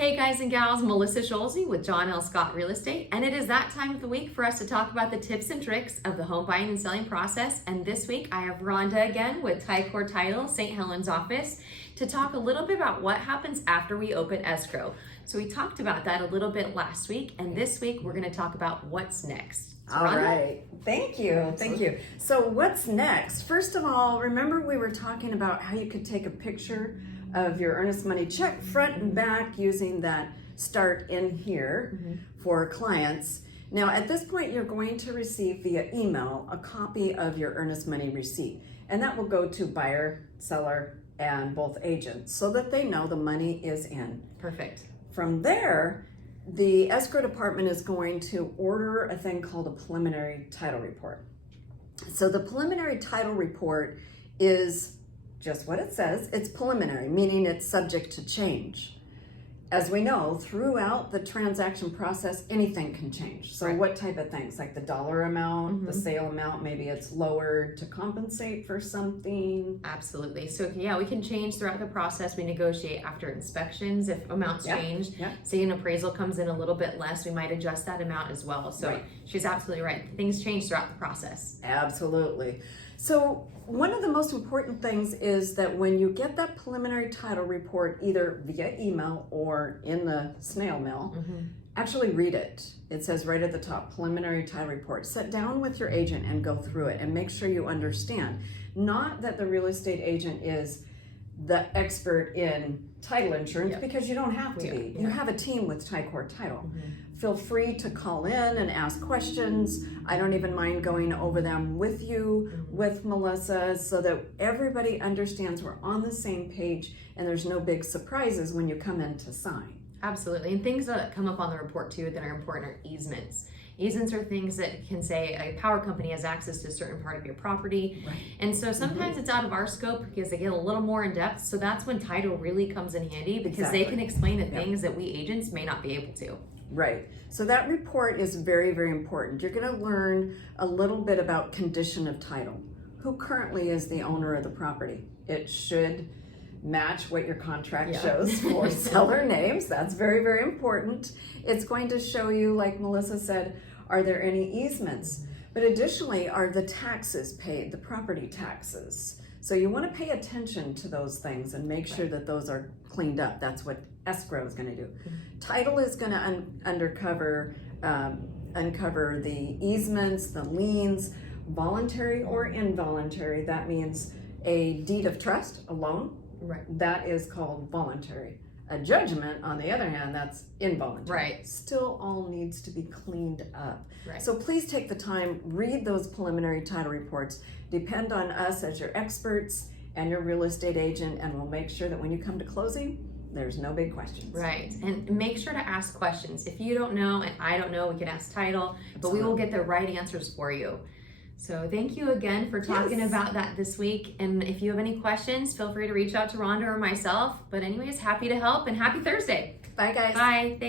Hey guys and gals, Melissa Scholze with John L. Scott Real Estate, and it is that time of the week for us to talk about the tips and tricks of the home buying and selling process. And this week I have Rhonda again with Tycor Title, St. Helens office, to talk a little bit about what happens after we open escrow. So we talked about that a little bit last week, and this week we're going to talk about what's next. So All Rhonda? right. Thank you. Thank you. So what's next? First of all, remember we were talking about how you could take a picture of your Earnest Money check front and back using that start in here for clients. Now at this point you're going to receive via email a copy of your Earnest Money receipt, and that will go to buyer, seller, and both agents so that they know the money is in. Perfect. From there, the escrow department is going to order a thing called a preliminary title report. So the preliminary title report is just what it says. It's preliminary, meaning it's subject to change. As we know, throughout the transaction process, anything can change. So what type of things? Like the dollar amount, the sale amount, maybe it's lowered to compensate for something. Absolutely. So yeah, we can change throughout the process. We negotiate after inspections if amounts change. Say an appraisal comes in a little bit less, we might adjust that amount as well. So she's absolutely right. Things change throughout the process. Absolutely. So one of the most important things is that when you get that preliminary title report, either via email or in the snail mail, actually read it. It says right at the top, preliminary title report. Sit down with your agent and go through it and make sure you understand. Not that the real estate agent is the expert in title insurance, because you don't have to be. You have a team with Tycor Title. Feel free to call in and ask questions. I don't even mind going over them with you, with Melissa, so that everybody understands we're on the same page and there's no big surprises when you come in to sign. Absolutely. And things that come up on the report too that are important are easements. Easements are things that can say a power company has access to a certain part of your property. And so sometimes it's out of our scope because they get a little more in depth. So that's when title really comes in handy because they can explain the things that we agents may not be able to. Right. So that report is very, very important. You're going to learn a little bit about condition of title. Who currently is the owner of the property? It should match what your contract shows for seller names. That's very, very important. It's going to show you, like Melissa said, are there any easements? But additionally, are the taxes paid, the property taxes? So you want to pay attention to those things and make sure that those are cleaned up. That's what escrow is going to do. Title is going to uncover the easements, the liens, voluntary or involuntary. That means a deed of trust, a loan. That is called voluntary. A judgment, on the other hand, that's involuntary. Still all needs to be cleaned up. So please take the time, read those preliminary title reports. Depend on us as your experts and your real estate agent, and we'll make sure that when you come to closing, there's no big questions. And make sure to ask questions. If you don't know and I don't know, we can ask title, but we will get the right answers for you. So thank you again for talking about that this week. And if you have any questions, feel free to reach out to Rhonda or myself. But anyways, happy to help and happy Thursday. Bye guys. Bye. Thanks.